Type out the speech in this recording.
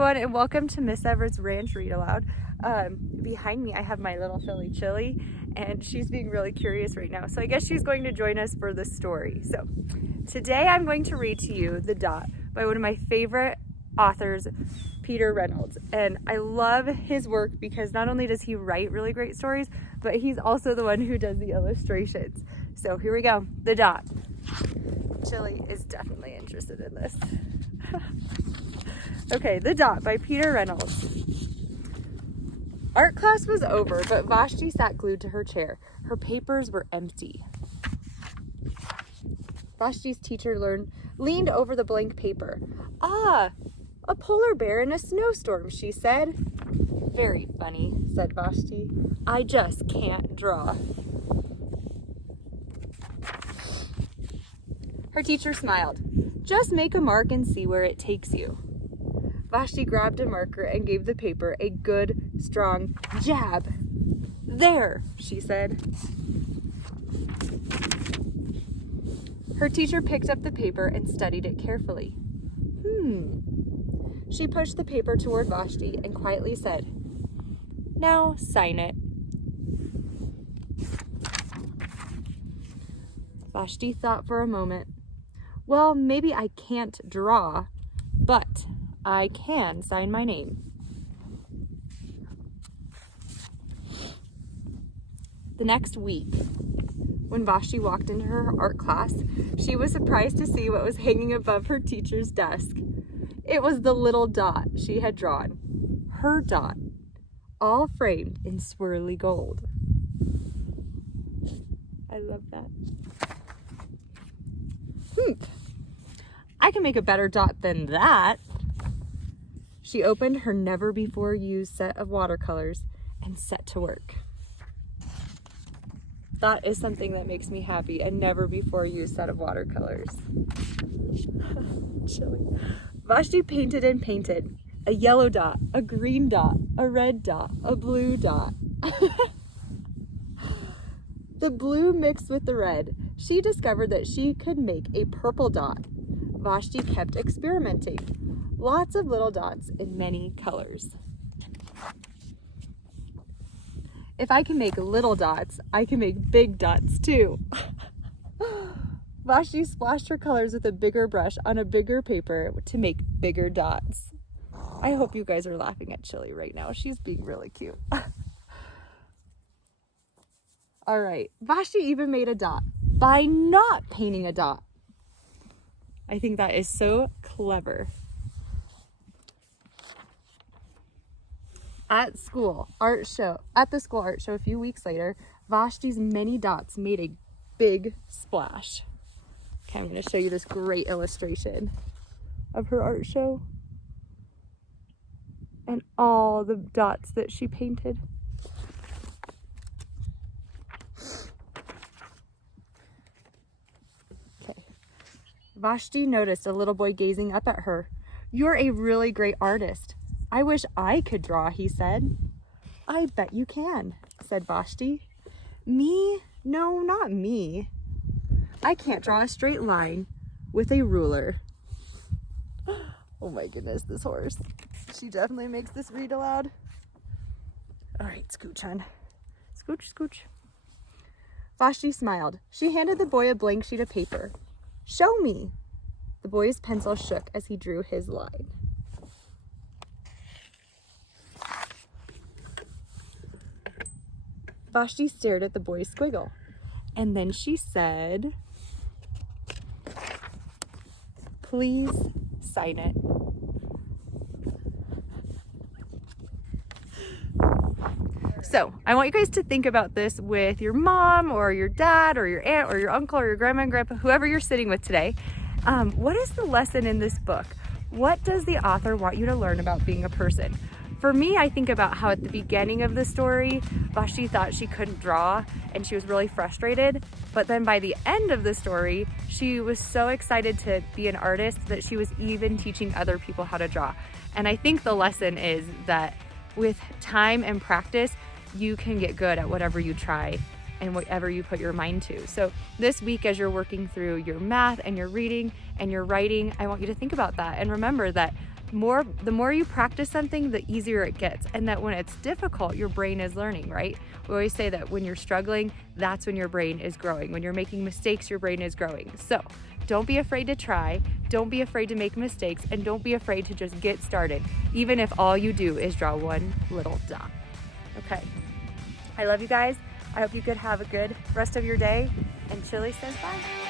everyone, and welcome to Miss Everett's Ranch Read Aloud. Behind me I have my little filly Chili, and she's being really curious right now, so I guess she's going to join us for the story. So today I'm going to read to you The Dot by one of my favorite authors, Peter Reynolds. And I love his work because not only does he write really great stories, but he's also the one who does the illustrations. So here we go, The Dot. Chili is definitely interested in this. Okay, The Dot by Peter Reynolds. Art class was over, but Vashti sat glued to her chair. Her papers were empty. Vashti's teacher leaned over the blank paper. "Ah, a polar bear in a snowstorm," she said. "Very funny," said Vashti. "I just can't draw." Her teacher smiled. "Just make a mark and see where it takes you." Vashti grabbed a marker and gave the paper a good, strong jab. "There," she said. Her teacher picked up the paper and studied it carefully. She pushed the paper toward Vashti and quietly said, "Now sign it." Vashti thought for a moment. "Well, maybe I can't draw, but I can sign my name." The next week, when Vashti walked into her art class, she was surprised to see what was hanging above her teacher's desk. It was the little dot she had drawn, her dot, all framed in swirly gold. I love that. I can make a better dot than that. She opened her never-before-used set of watercolors and set to work. That is something that makes me happy, a never-before-used set of watercolors. Chilly. Vashti painted and painted. A yellow dot, a green dot, a red dot, a blue dot. The blue mixed with the red. She discovered that she could make a purple dot. Vashti kept experimenting. Lots of little dots in many colors. If I can make little dots, I can make big dots too. Vashti splashed her colors with a bigger brush on a bigger paper to make bigger dots. I hope you guys are laughing at Chili right now. She's being really cute. All right, Vashti even made a dot by not painting a dot. I think that is so clever. At the school art show a few weeks later, Vashti's many dots made a big splash. Okay, I'm going to show you this great illustration of her art show and all the dots that she painted. Okay. Vashti noticed a little boy gazing up at her. "You're a really great artist. I wish I could draw," he said. "I bet you can," said Vashti. "Me? No, not me. I can't draw a straight line with a ruler." Oh my goodness, this horse. She definitely makes this read aloud. All right, scooch, hon. Scooch, scooch. Vashti smiled. She handed the boy a blank sheet of paper. "Show me." The boy's pencil shook as he drew his line. Vashti stared at the boy's squiggle, and then she said, "Please sign it." So I want you guys to think about this with your mom or your dad or your aunt or your uncle or your grandma and grandpa, whoever you're sitting with today. What is the lesson in this book? What does the author want you to learn about being a person? For me, I think about how at the beginning of the story, Vashti thought she couldn't draw and she was really frustrated. But then by the end of the story, she was so excited to be an artist that she was even teaching other people how to draw. And I think the lesson is that with time and practice, you can get good at whatever you try and whatever you put your mind to. So this week, as you're working through your math and your reading and your writing, I want you to think about that and remember that the more you practice something, the easier it gets. And that when it's difficult, your brain is learning, right? We always say that when you're struggling, that's when your brain is growing. When you're making mistakes, your brain is growing. So don't be afraid to try. Don't be afraid to make mistakes, and don't be afraid to just get started, even if all you do is draw one little dot. Okay. I love you guys. I hope you could have a good rest of your day. And Chili says bye.